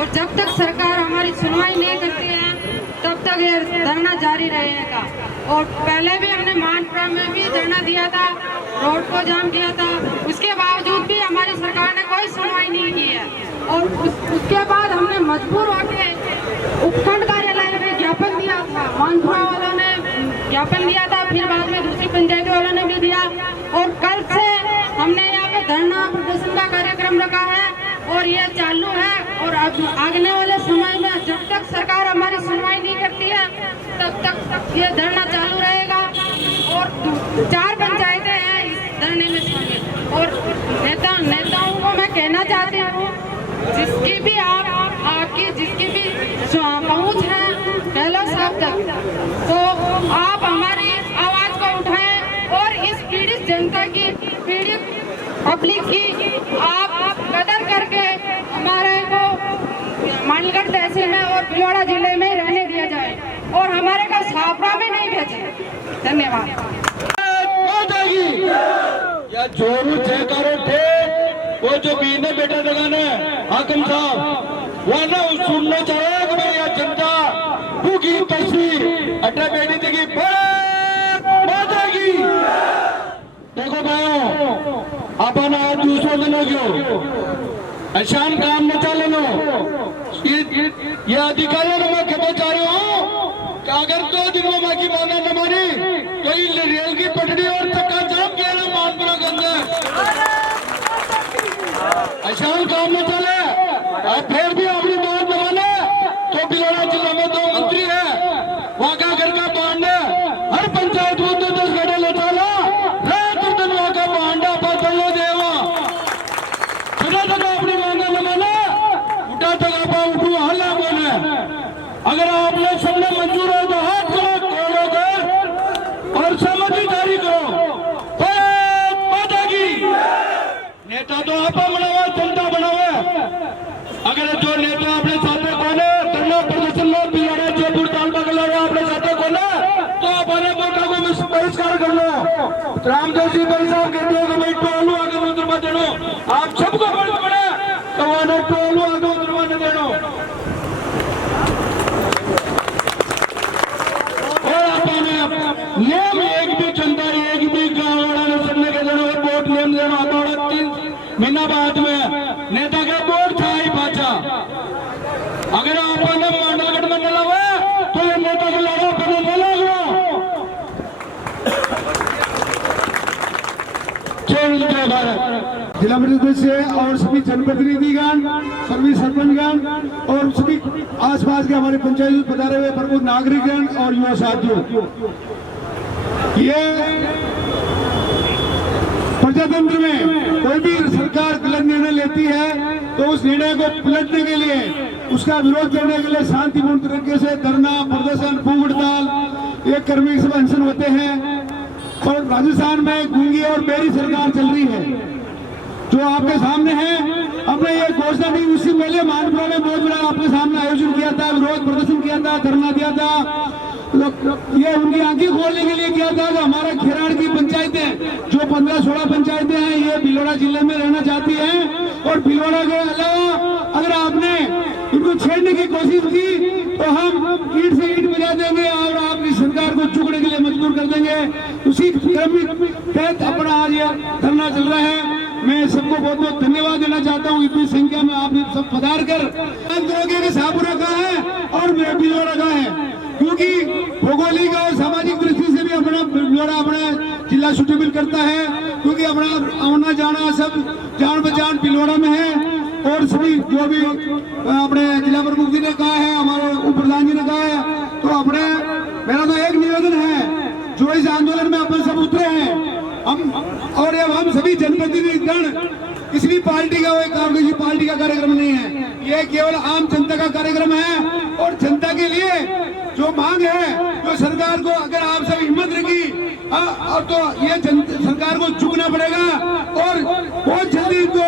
और जब तक सरकार हमारी सुनवाई नहीं करती है तब तक ये धरना जारी रहेगा। और पहले भी हमने मानपुरा में भी धरना दिया था, रोड को जाम किया था, उसके बावजूद भी हमारी सरकार ने कोई सुनवाई नहीं की है। और उसके बाद हमने मजबूर होकर उपखंड कार्यालय में ज्ञापन दिया था, मानपुरा वालों ने ज्ञापन दिया था, फिर बाद में दूसरी पंचायत वालों ने भी दिया। और कल से हमने यहाँ पे धरना प्रदर्शन का कार्यक्रम रखा है और ये चालू है। और आगने वाले समय में जब तक सरकार हमारी सुनवाई नहीं करती है तब तक ये धरना चालू रहेगा। और 4 पंचायतें हैं इस धरने में शामिल। और नेताओं को मैं कहना चाहती हूँ, जिसकी भी आपकी जिसकी भी पहुँच है गहलोत साहब तक, तो आप हमारी आवाज को उठाएं और इस पीड़ित जनता की, पीड़ित पब्लिक की आप कदर करके हमारे को मानगढ़ तहसील में और भिलवाड़ा जिले में रहने दिया जाए और हमारे को छापरा में नहीं भेजे। धन्यवाद। या जोरू जयकारो थे वो जो बीने बेटा लगाने हाकिम साहब वो ना सुनना चाहे कि भाई यह जनता भूखी पैसी अड्डा बेटी देगी माता की। देखो भाइयों अपन आज दूसरों दिनों क्यों अशान काम न चले लो। ये अधिकारियों को मैं कहना चाह रहा हूँ कि अगर 2 दिन में बाकी मांगा न मानी तो रेल की पटड़ी और चक्का जाम किया ना मानपुरा के अंदर अशान काम न चले। और फिर भी अपनी बात न माने तो भिलवाड़ा जिला में 2 मंत्री है वहां का घर का बांधे हर पंचायत को 10 गाड़े ले चला रात दिन वहां का बांधा बदल देवा छोटा छोटा अपनी मांगा न माने उठा तक उठू हल्ला बोले। अगर आपने सबने मंजूर हो तो हाथ करो खोलो कर और सहमति जारी करो। माता की नेता तो आप बनावे जनता बनावे। अगर जो नेता अपने साथ कोने धरना प्रदर्शन में भिलवाड़ा जयपुर तालबा के लड़े अपने साथ कोने तो अपने वोटा को बहिष्कार कर लो। रामदेव जी भाई साहब कहते हो कि भाई टोलू आगे उतरवा देनो आप सबको बड़े बड़े तो वो टोलू आगे उतरवा देनो। नियम एक भी जनता एक भी गाँव वाला ने सुनने के लिए वोट नियम देना आता 3 महीना बाद में नेता का वोट था ही पाचा। अगर आपने मंडलगढ़ में न लगा तो ये नेता के लड़ा पता न लगा। जिला सदस्य और सभी जनप्रतिनिधिगण, सभी सरपंचगण और सभी आसपास के हमारे पंचायत पधारे हुए प्रमुख नागरिकगण और युवा साथियों, ये प्रजातंत्र में कोई भी सरकार गलत निर्णय लेती है तो उस निर्णय को पलटने के लिए, उसका विरोध करने के लिए शांतिपूर्ण तरीके से धरना प्रदर्शन, भूख हड़ताल, ये कर्मी सब अनशन होते हैं। और राजस्थान में गूंगी और बेरी सरकार चल रही है जो आपके सामने है। हमने ये घोषणा नहीं, उससे पहले मानपुरा में बहुत बड़ा आपके सामने आयोजन किया था, विरोध प्रदर्शन किया था, धरना दिया था। ये उनकी आंखें खोलने के लिए किया था कि हमारा खिराड़ की पंचायतें जो 15-16 पंचायतें हैं ये भिलवाड़ा जिले में रहना चाहती हैं। और भिलवाड़ा के अलावा अगर आपने इनको छेड़ने की कोशिश की तो हम ईंट से ईंट बजा देंगे और आपकी सरकार को झुकने के लिए मजबूर कर देंगे। उसी क्रम के तहत अपना आज ये धरना चल रहा है। मैं सबको बहुत बहुत धन्यवाद देना चाहता हूँ, इतनी संख्या में आप सब पधार कर शाहपुरा का है और भिलवाड़ा का है, क्योंकि भौगोलिक और सामाजिक दृष्टि से भी अपना भिलवाड़ा अपना जिला सुटेबल करता है, क्योंकि अपना आना जाना सब जान पहचान भिलवाड़ा में है। और सभी जो भी अपने जिला प्रमुख जी ने कहा है, हमारे उप प्रधान जी ने कहा है, तो अपने मेरा तो एक निवेदन है, जो इस आंदोलन में अपन सब उतरे हैं हम, और अब हम सभी जनप्रतिनिधिगण किसी भी पार्टी का किसी पार्टी का कार्यक्रम नहीं है, ये केवल आम जनता का कार्यक्रम है। और जनता के लिए जो मांग है, जो सरकार को अगर आप सब हिम्मत रखी तो ये सरकार को झुकना पड़ेगा और बहुत जल्दी इनको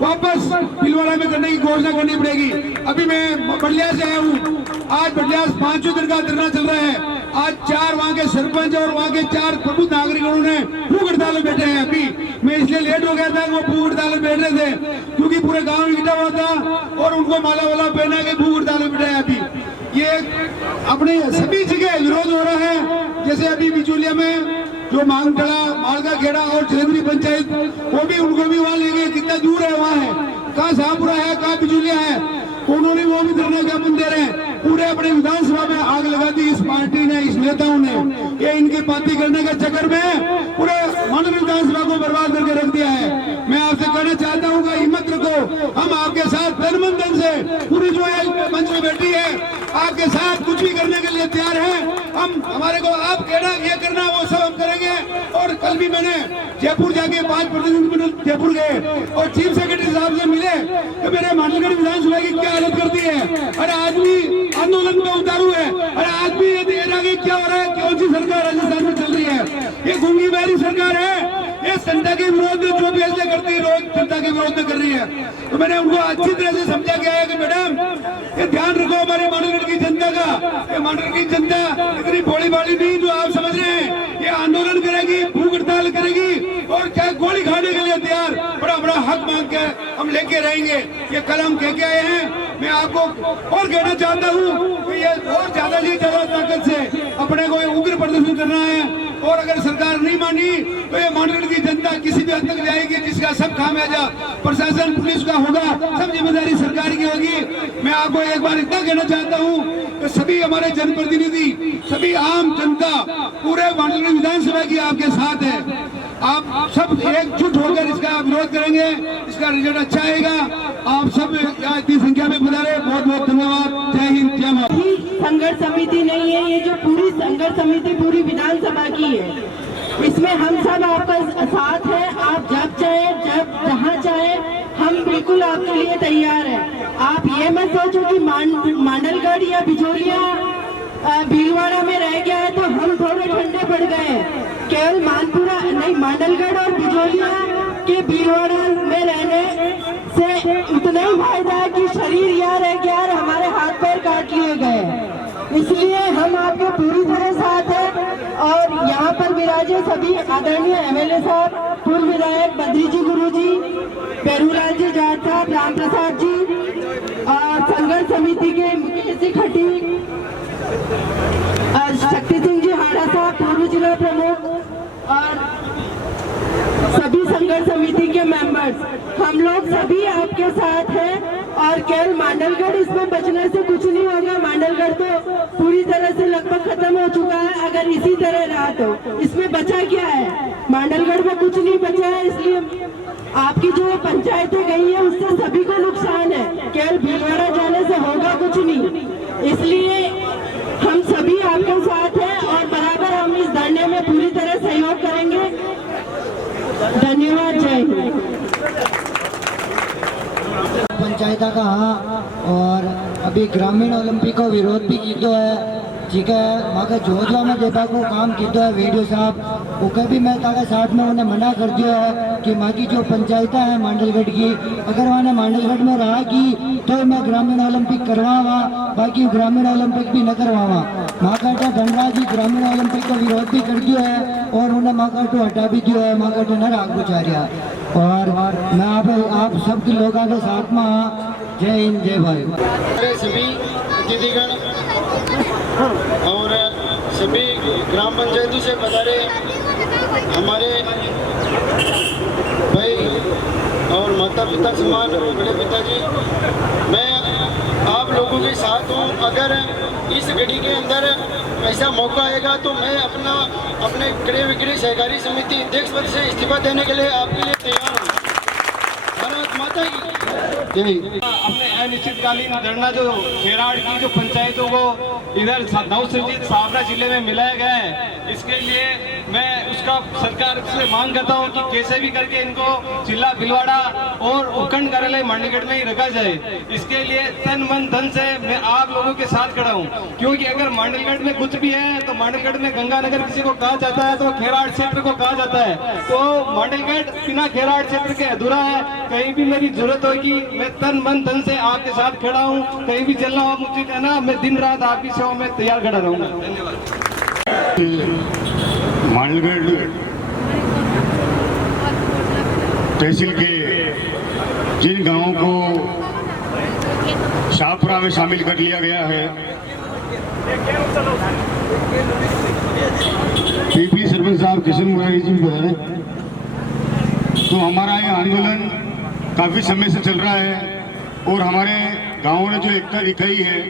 वापस भिलवाड़ा में करने की घोषणा करनी पड़ेगी। अभी मैं बड़लिया से आया हूँ, आज बड़लिया 5वें दिन का धरना चल रहा है। आज 4 वहाँ के सरपंच और वहाँ के 4 प्रबुद्ध नागरिकों ने भूख हड़ताल में बैठे हैं। अभी मैं इसलिए लेट हो गया था, वो भूख हड़ताल में बैठ रहे थे क्योंकि पूरे गांव इकट्ठा हुआ था और उनको माला वाला पहना के भूख हड़ताल में बैठे हैं। अभी ये अपने सभी जगह विरोध हो रहा है। जैसे अभी बिचौलिया में जो मांगटड़ा, मालगा खेड़ा और जलेंद्री पंचायत, वो भी उनको भी वहाँ ले गए। कितना दूर है वहाँ है, कहाँ शाहपुरा है, कहाँ बिचौलिया है, उन्होंने वो भी धरना ज्ञापन दे रहे हैं। पूरे अपने विधानसभा में आग लगा दी इस पार्टी ने, इस नेताओं ने। ये इनकी पार्टी करने के चक्कर में पूरे मंडल विधानसभा को बर्बाद करके रख दिया है। मैं आपसे कहना चाहता हूँ कि हिम्मत रखो, हम आपके साथ तन मन धन से पूरी जो है मंच में बैठी है आपके साथ कुछ भी करने के लिए तैयार है। हम हमारे को आप कहना ये करना वो सब हम करेंगे। और कल भी मैंने जयपुर जाके 5 प्रतिनिधि जयपुर गए और चीफ सेक्रेटरी साहब से मिले कि मेरे मांडलगढ़ विधानसभा की क्या हालत करती है। अरे आदमी आंदोलन में उतारू है, अरे आदमी ये देख रहा है क्या हो रहा है, कौन सी सरकार राजस्थान में चल रही है, ये गूंगी बहरी सरकार है। ये जनता के विरोध में जो फैसले करती है रोज जनता के विरोध में कर रही है। तो मैंने उनको अच्छी तरह से समझा के आया कि मैडम ये ध्यान रखो हमारे मांडलगढ़ की जनता का। ये मांडलगढ़ की जनता इतनी भोली भाली नहीं जो आप समझ रहे हैं। ये आंदोलन करेगी, भूख हड़ताल करेगी और चाहे गोली खाने के लिए तैयार, बड़ा बड़ा हक मांग के हम लेके रहेंगे। ये कल हम कह के आए हैं। मैं आपको और कहना चाहता हूँ कि ये और ज्यादा से ज्यादा ताकत से अपने को उग्र प्रदर्शन करना है। और अगर सरकार नहीं मानी तो ये मांडलगढ़ की जनता किसी भी हद तक जाएगी, जिसका सब खामियाजा प्रशासन पुलिस का होगा, सब जिम्मेदारी सरकार की होगी। मैं आपको एक बार इतना कहना चाहता हूँ कि सभी हमारे जनप्रतिनिधि, सभी आम जनता पूरे मांडलगढ़ विधानसभा की आपके साथ है। आप सब एकजुट होकर इसका विरोध करेंगे, इसका रिजल्ट अच्छा आएगा। आप सब यहाँ इतनी संख्या में पधारे, बहुत बहुत धन्यवाद। जय हिंद, जय भारत। संघर्ष समिति नहीं है, ये जो पूरी संघर्ष समिति पूरी विधानसभा की है। इसमें हम सब आपका साथ है। आप जब चाहे, जब जहाँ चाहे, हम बिल्कुल आपके लिए तैयार हैं। आप ये मत सोचो कि मांडलगढ़ या बिचौलिया भीलवाड़ा में रह गया है तो हम थोड़े ठंडे पड़ गए हैं। केवल मानपुरा नहीं, मांडलगढ़ और बिचौलिया के भीलवाड़ा में रहने से इतना ही फायदा है कि शरीर यहाँ रह गया और हमारे हाथ पैर काट लिए गए। इसलिए हम आपके पूरी तरह साथ हैं। और यहाँ पर विराजे सभी आदरणीय एमएलए साहब, पूर्व विधायक बद्री जी गुरु जी, पेरूलाल जी जाट साहब, राम प्रसाद जी और संघर्ष समिति के मुकेश जी खटी, शक्ति सिंह जी हाड़ा साहब, पूर्व जिला प्रमुख और सभी संघर्ष समिति के मेंबर्स, हम लोग सभी आपके साथ हैं। और केवल मांडलगढ़, इसमें बचने से कुछ नहीं होगा। मांडलगढ़ तो पूरी तरह से लगभग खत्म हो चुका है। अगर इसी तरह रहा तो इसमें बचा क्या है? मांडलगढ़ में कुछ नहीं बचा है। इसलिए आपकी जो पंचायतें गई है उससे सभी को नुकसान है, केवल भीलवाड़ा जाने से होगा कुछ नहीं। इसलिए हम सभी आपके साथ हैं और बराबर हम इस धरने में पूरी तरह सहयोग करेंगे। धन्यवाद, जय हिंद। पंचायत का हाँ, और अभी ग्रामीण ओलंपिक को विरोध भी किया है। ठीक है, मगर जोधवा में देता को काम किया है वीडियो साहब, वो भी मैं ताकि साथ में उन्हें मना कर दिया है कि माँ की जो पंचायत है मांडलगढ़ की, अगर वहाँ मांडलगढ़ में रहा की तो मैं ग्रामीण ओलंपिक करवावा, बाकी ग्रामीण ओलंपिक भी न करवावा। माकाटा धनराज जी ग्रामीण ओलंपिक का विरोध भी कर दिया है और उन्हें माकाटो हटा भी दिया है, माकाटो न राग बुचारिया। और मैं आप सबके लोगों के साथ में हाँ। जय हिंद, जय भाई। सभी अतिथिगण और सभी ग्राम पंचायतों से पधारे हमारे भाई और माता पिता समान बड़े पिताजी, मैं आप लोगों के साथ हूँ। अगर इस घड़ी के अंदर ऐसा मौका आएगा तो मैं अपने क्रय विक्रय सहकारी समिति अध्यक्ष पद से इस्तीफा देने के लिए आपके लिए तैयार हूँ। भारत माता की जय। अपने अनिश्चितकालीन धरना जो खेराड़ की जो पंचायतों को इधर नवसृजित सावरा जिले में मिलाया गया है, इसके लिए मैं उसका सरकार से मांग करता हूं कि कैसे भी करके इनको जिला भीलवाड़ा और उपखंड कार्यालय मांडलगढ़ में ही रखा जाए। इसके लिए तन मन धन से मैं आप लोगों के साथ खड़ा हूं, क्योंकि अगर मांडलगढ़ में कुछ भी है तो मांडलगढ़ में गंगानगर किसी को कहा जाता है तो खेराड़ क्षेत्र को कहा जाता है, तो मांडलगढ़ बिना खेराड़ क्षेत्र के अधूरा है। कहीं भी मेरी जरूरत होगी मैं तन मन धन से आपके साथ खड़ा हूँ। कहीं भी चलना हो मुझे कहना, मैं दिन रात आपकी सेवा में तैयार खड़ा रहूंगा। धन्यवाद। मांडलगढ़ तहसील के जिन गांवों को शाहपुरा में शामिल कर लिया गया है, पीपी सरपंच साहब किशन मुरारी जी बता रहे, तो हमारा ये आंदोलन काफ़ी समय से चल रहा है और हमारे गांवों ने जो एकता दिखाई है,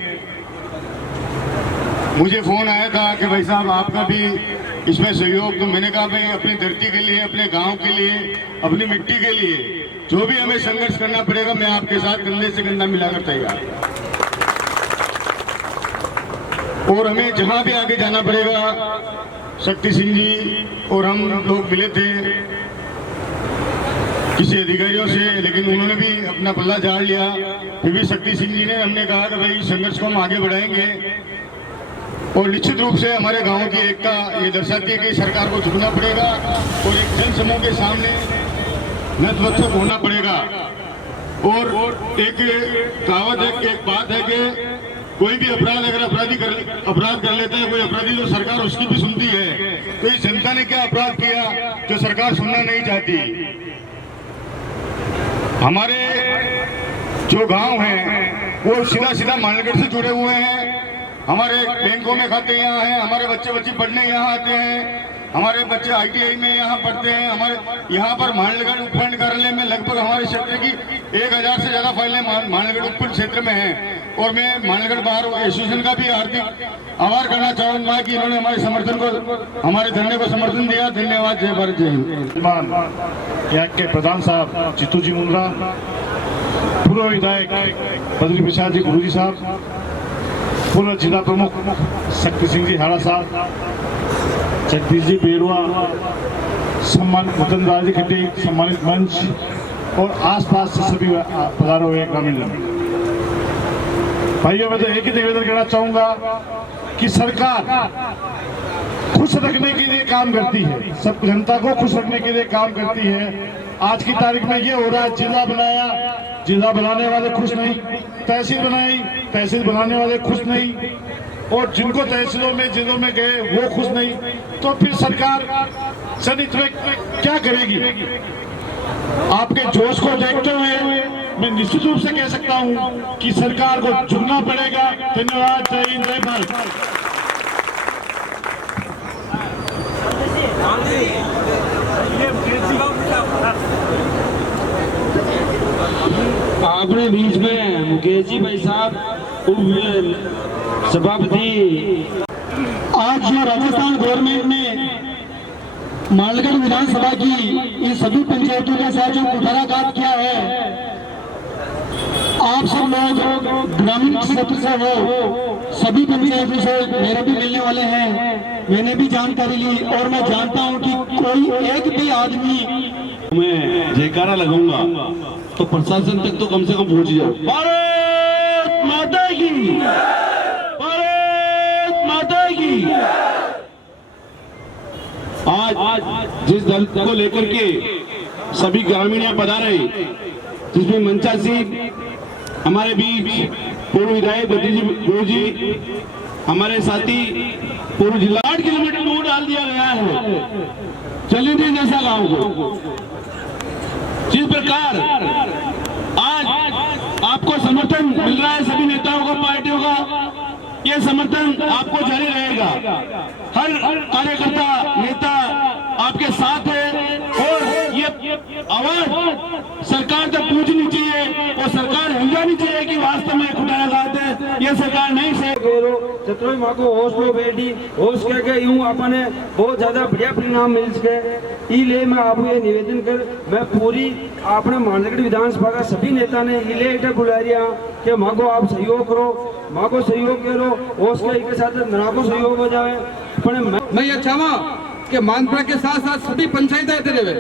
मुझे फ़ोन आया था कि भाई साहब आपका भी इसमें सहयोग, तो मैंने कहा भाई अपनी धरती के लिए, अपने गांव के लिए, अपनी मिट्टी के लिए जो भी हमें संघर्ष करना पड़ेगा, मैं आपके साथ कंधे से कंधा मिलाकर तैयार। और हमें जहां भी आगे जाना पड़ेगा, शक्ति सिंह जी और हम लोग मिले थे किसी अधिकारियों से, लेकिन उन्होंने भी अपना पल्ला झाड़ लिया। फिर भी शक्ति सिंह जी ने, हमने कहा कि भाई संघर्ष को हम आगे बढ़ाएंगे और निश्चित रूप से हमारे गांव की एकता ये दर्शाती है कि सरकार को झुकना पड़ेगा और एक जन समूह के सामने नतमस्तक होना पड़ेगा। और एक कहावत है कि एक बात है कि कोई भी अपराध अगर अपराध कर लेता है कोई अपराधी, तो सरकार उसकी भी सुनती है। तो इस जनता ने क्या अपराध किया जो सरकार सुनना नहीं चाहती। हमारे जो गांव हैं वो सीधा सीधा मांडलगढ़ से जुड़े हुए हैं। हमारे बैंकों में खाते यहाँ हैं, हमारे बच्चे पढ़ने यहाँ आते हैं, हमारे बच्चे ITI में यहाँ पढ़ते हैं। हमारे यहाँ पर मांडलगढ़ उपखंड कार्यालय में लगभग हमारे क्षेत्र की 1000 से ज़्यादा फाइलें मांडलगढ़ उपखंड क्षेत्र में हैं। और मैं मांडलगढ़ बार एसोसिएशन का भी हार्दिक आभार करना चाहूँगा कि इन्होंने हमारे समर्थन को, हमारे धरने को समर्थन दिया। धन्यवाद। जय भारत, जय हिंद। यहाँ के प्रधान साहब जीतू जी मुंद्रा, पूर्व विधायक बद्री प्रसाद जी गुरु जी साहब, पूर्व जिला प्रमुख शक्ति सिंह जी हाड़ा साहब, जगदीश जी बेरुआ, सम्मानित वतन राजी खट्टी, सम्मानित मंच और आसपास से सभी पधारे हुए ग्रामीण लोग। भाइयों, मैं तो एक ही निवेदन करना चाहूंगा कि सरकार खुश रखने के लिए काम करती है, सब जनता को खुश रखने के लिए काम करती है। आज की तारीख में ये हो रहा है, जिला बनाया, जिला बनाने वाले खुश नहीं, तहसील बनाई, तहसील बनाने वाले खुश नहीं, और जिनको तहसीलों में जिलों में गए वो खुश नहीं, तो फिर सरकार जनहित में क्या करेगी। आपके जोश को देखते हुए मैं निश्चित रूप से कह सकता हूं कि सरकार को झुकना पड़ेगा। धन्यवाद। जय हिंद, जय भारत। अपने बीच में मुकेश जी भाई साहब सभापति, आज जो राजस्थान गवर्नमेंट ने मांडलगढ़ विधानसभा की इन सभी पंचायतों के साथ जो कुठाराघात किया है, आप सब लोग ग्रामीण क्षेत्र से हो, सभी पंचायतों से मेरे भी मिलने वाले हैं, मैंने भी जानकारी ली और मैं जानता हूं कि कोई एक भी आदमी, मैं जयकारा लगाऊंगा तो प्रशासन तक तो कम से कम पहुंच जाए। भारत माता की, भारत माता की। आज जिस दल को लेकर के सभी ग्रामीण यहाँ पधारे, जिसमें मंचा सिंह हमारे बीच, पूर्व विधायक गुरु जी, हमारे साथी पूर्व जिला, 8 किलोमीटर दूर डाल दिया गया है चलिए जैसा गांव को। जिस प्रकार आज आपको समर्थन मिल रहा है सभी नेताओं को, पार्टियों का, ये समर्थन आपको जारी रहेगा। हर कार्यकर्ता नेता आपके साथ है और ये आवाज सरकार तक पहुंचनी चाहिए और सरकार समझानी चाहिए कि वास्तव में कुठाराघात है, ये सरकार नहीं से चतुर्थ माँ को होश में बैठी होश कह यूं अपने बहुत ज्यादा बढ़िया परिणाम मिल सके। इसलिए मैं आपको ये निवेदन कर, मैं पूरी अपने मांडलगढ़ विधानसभा का सभी नेता ने इले इधर बुला रहा कि माँ को आप सहयोग करो, माँ को सहयोग करो, होश के साथ ना को सहयोग हो जाए। पर मैं ये चाहवा कि मानपुरा के साथ साथ सभी पंचायतें इधर रहे,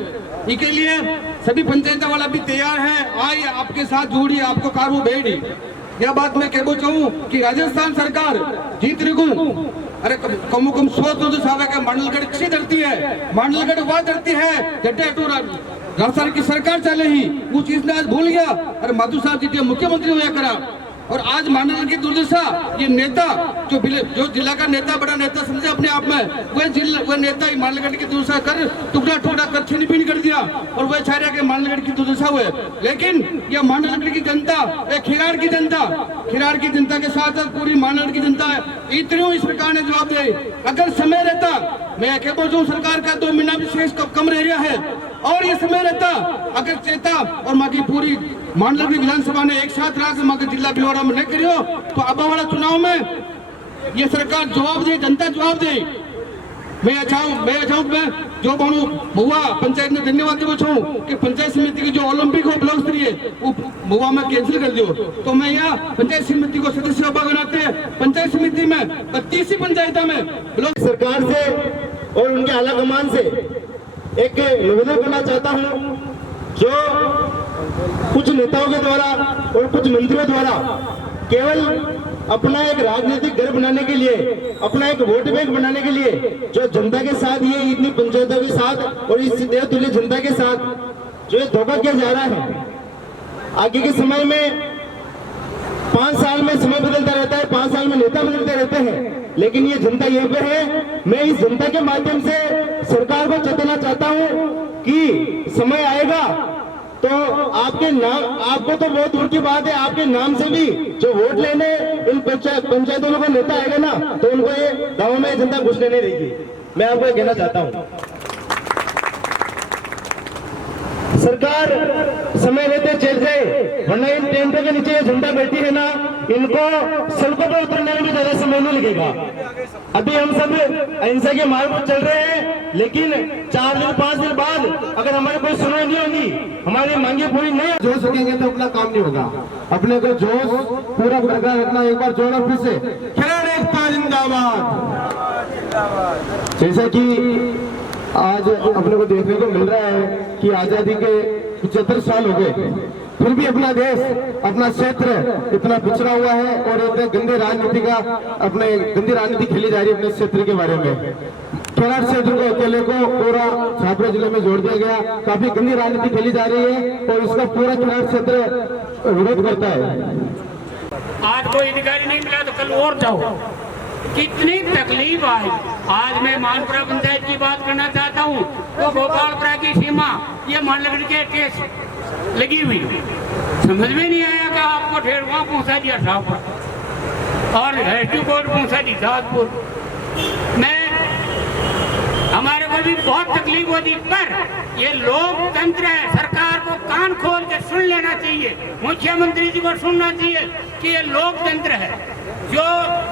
इसके लिए सभी पंचायत वाला भी तैयार है, आई आपके साथ जोड़ी, आपको कारवो बेड़ी। यह बात मैं कहना चाहूँ कि राजस्थान सरकार जीत रही, अरे कम 100 साल का मांडलगढ़ अच्छी धरती है, मांडलगढ़ वह धरती है राजस्थान की सरकार चले ही वो चीज ने आज भूल गया। अरे माधु साहब जी मुख्यमंत्री हुआ करा, और आज माननीय की दुर्दशा, ये नेता जो जिला का नेता, बड़ा नेता समझे अपने आप में, वह नेता मानगढ़ की दुर्दशा कर टुकड़ा टुकड़ा कर छीन बीन कर दिया और वह चाह रहा कि मानगढ़ की दुर्दशा हुए। लेकिन यह मानगढ़ की जनता, खिराड़ की जनता के साथ पूरी मानगढ़ की जनता है। इतने इस प्रकार ने जवाब दे, अगर समय रहता, मैं क्या बोलूं, सरकार का 2 महीना विशेष कम रह रहा है और ये समय रहता, अगर चेता और माँ की पूरी मानगढ़ विधानसभा ने एक साथ रहा माँ के जिला भिलौरा में नहीं करियो, तो अब वाला चुनाव में ये सरकार जवाब दे, जनता जवाब दे। मैं चाहूँ मैं जो बनू महुआ पंचायत ने धन्यवाद देना चाहूँ कि पंचायत समिति की जो ओलंपिक हो ब्लॉक स्तरीय वो महुआ में कैंसिल कर दियो। तो मैं यहाँ पंचायत समिति को सदस्य बनाते हैं, पंचायत समिति में 32 पंचायत में ब्लॉक सरकार से और उनके आला कमान से एक निवेदन करना चाहता हूँ, जो कुछ नेताओं के द्वारा और कुछ मंत्रियों द्वारा केवल अपना एक राजनीतिक घर बनाने के लिए, अपना एक वोट बैंक बनाने के लिए, जो जनता के साथ, ये इतनी पंचायतों के साथ और इस देवतुल्य जनता के साथ जो धोखा किया जा रहा है। आगे के समय में 5 साल में समय बदलता रहता है, 5 साल में नेता बदलते रहते हैं, लेकिन ये जनता यहीं पर है। मैं इस जनता के माध्यम से सरकार को चेताना चाहता हूँ कि समय आएगा तो आपके नाम, आपको तो बहुत दूर की बात है, आपके नाम से भी जो वोट लेने इन पंचायतों में नेता आएगा ना, तो उनको ये गाँव में जनता घुसने नहीं देगी। मैं आपको ये कहना चाहता हूँ, सरकार समय रहते चल जाए, वरना इन टेंटों के नीचे जनता बैठी है ना, इनको सड़कों पर उतरने में भी ज्यादा समय नहीं लगेगा। अभी हम सब अहिंसा के मार्ग पर चल रहे हैं, लेकिन 4 दिन 5 दिन बाद अगर हमारी कोई सुनवाई नहीं होगी, हमारी मांगे पूरी नहीं जो सकेंगे तो अपना काम नहीं होगा। अपने को जोश पूरा बरकरार रखना। एक बार जोर फिर से खिलाड़ एकता जिंदाबाद। जैसा कि आज अपने को देखने को मिल रहा है कि आजादी के 75 साल हो गए, फिर भी अपना देश, अपना क्षेत्र इतना पिछड़ा हुआ है और इतने गंदी राजनीति खेली जा रही है अपने क्षेत्र के बारे में। खिराड़ क्षेत्र को अकेले को पूरा छापरा जिले में जोड़ दिया गया, काफी गंदी राजनीति खेली जा रही है और इसका पूरा खिराड़ क्षेत्र विरोध करता है। आज कोई अधिकारी नहीं मिला तो कल और जाओ, कितनी तकलीफ आई। आज मैं मानपुरा पंचायत की बात करना चाहता हूँ, तो गोपालपुरा की सीमा ये मानगढ़ के केस लगी हुई, समझ में नहीं आया कि आपको ठेर वहाँ पहुँचा दिया शाहपुरा और हेस्टू कोर्ट पहुँचा दी जाजपुर। हमारे को भी बहुत तकलीफ होती, पर ये लोकतंत्र है, सरकार को कान खोल के सुन लेना चाहिए, मुख्यमंत्री जी को सुनना चाहिए कि ये लोकतंत्र है। जो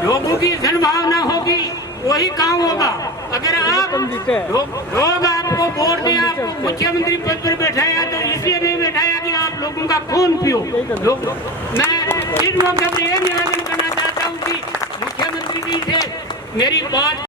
लोगों की जनभावना होगी वही काम होगा। अगर आप लोग आपको वोट दें, आपको मुख्यमंत्री पद पर बैठाया तो इसलिए नहीं बैठाया कि आप लोगों का खून पियो। मैं इस मौके पर यह निवेदन करना चाहता हूँ कि मुख्यमंत्री जी से मेरी बात